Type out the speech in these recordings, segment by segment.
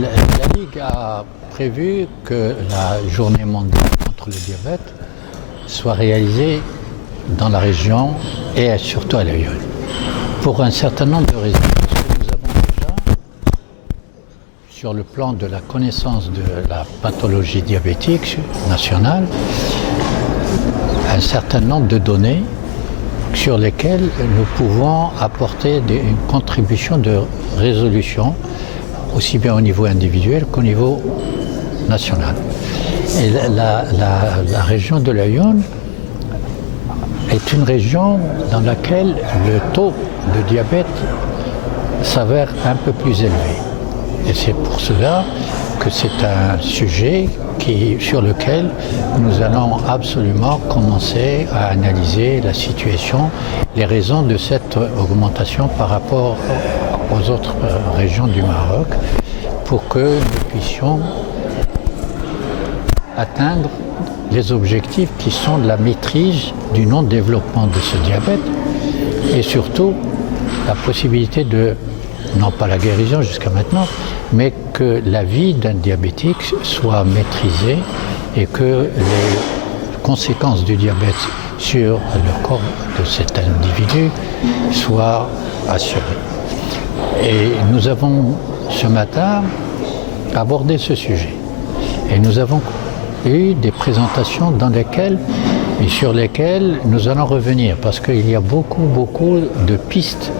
la Ligue a prévu que la journée mondiale contre le diabète soit réalisée dans la région et surtout à Lyon, pour un certain nombre de raisons. Parce que nous avons déjà, sur le plan de la connaissance de la pathologie diabétique nationale, un certain nombre de données sur lesquelles nous pouvons apporter une contribution de résolution, aussi bien au niveau individuel qu'au niveau national. Et la région de Lyon est une région dans laquelle le taux de diabète s'avère un peu plus élevé. Et c'est pour cela que c'est un sujet sur lequel nous allons absolument commencer à analyser la situation, les raisons de cette augmentation par rapport aux autres régions du Maroc, pour que nous puissions atteindre les objectifs qui sont de la maîtrise du non-développement de ce diabète et surtout la possibilité de, non pas la guérison jusqu'à maintenant, mais que la vie d'un diabétique soit maîtrisée et que les conséquences du diabète sur le corps de cet individu soient assurées. Et nous avons ce matin abordé ce sujet et nous avons eu des présentations dans lesquelles et sur lesquelles nous allons revenir parce qu'il y a beaucoup de pistes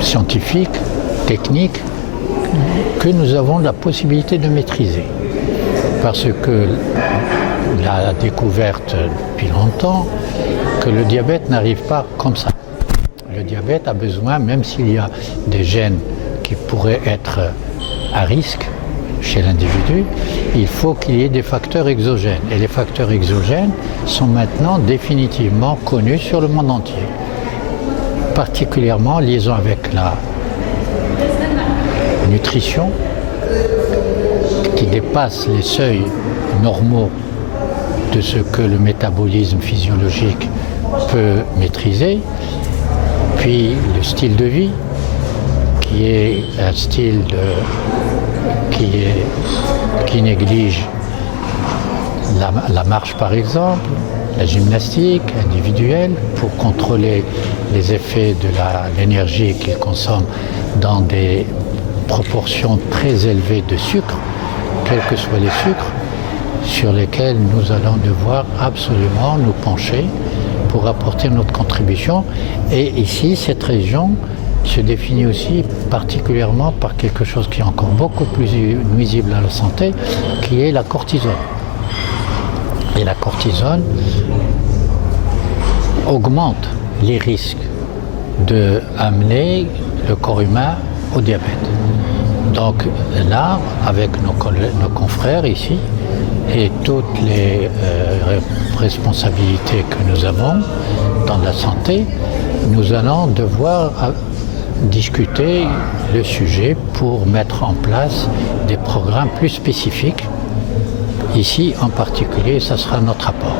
scientifiques, techniques que nous avons la possibilité de maîtriser. Parce que la découverte depuis longtemps que le diabète n'arrive pas comme ça. Le diabète a besoin, même s'il y a des gènes qui pourraient être à risque chez l'individu, il faut qu'il y ait des facteurs exogènes. Et les facteurs exogènes sont maintenant définitivement connus sur le monde entier. Particulièrement en liaison avec la nutrition qui dépasse les seuils normaux de ce que le métabolisme physiologique peut maîtriser, puis le style de vie qui est un style qui néglige la marche par exemple, la gymnastique individuelle pour contrôler les effets de l'énergie qu'il consomme dans des proportions très élevées de sucre, quels que soient les sucres, sur lesquels nous allons devoir absolument nous pencher pour apporter notre contribution. Et ici, cette région se définit aussi particulièrement par quelque chose qui est encore beaucoup plus nuisible à la santé, qui est la cortisone. Et la cortisone augmente les risques d'amener le corps humain au diabète. Donc là, avec nos confrères ici et toutes les responsabilités que nous avons dans la santé, nous allons devoir discuter le sujet pour mettre en place des programmes plus spécifiques. Ici en particulier, ça sera notre apport.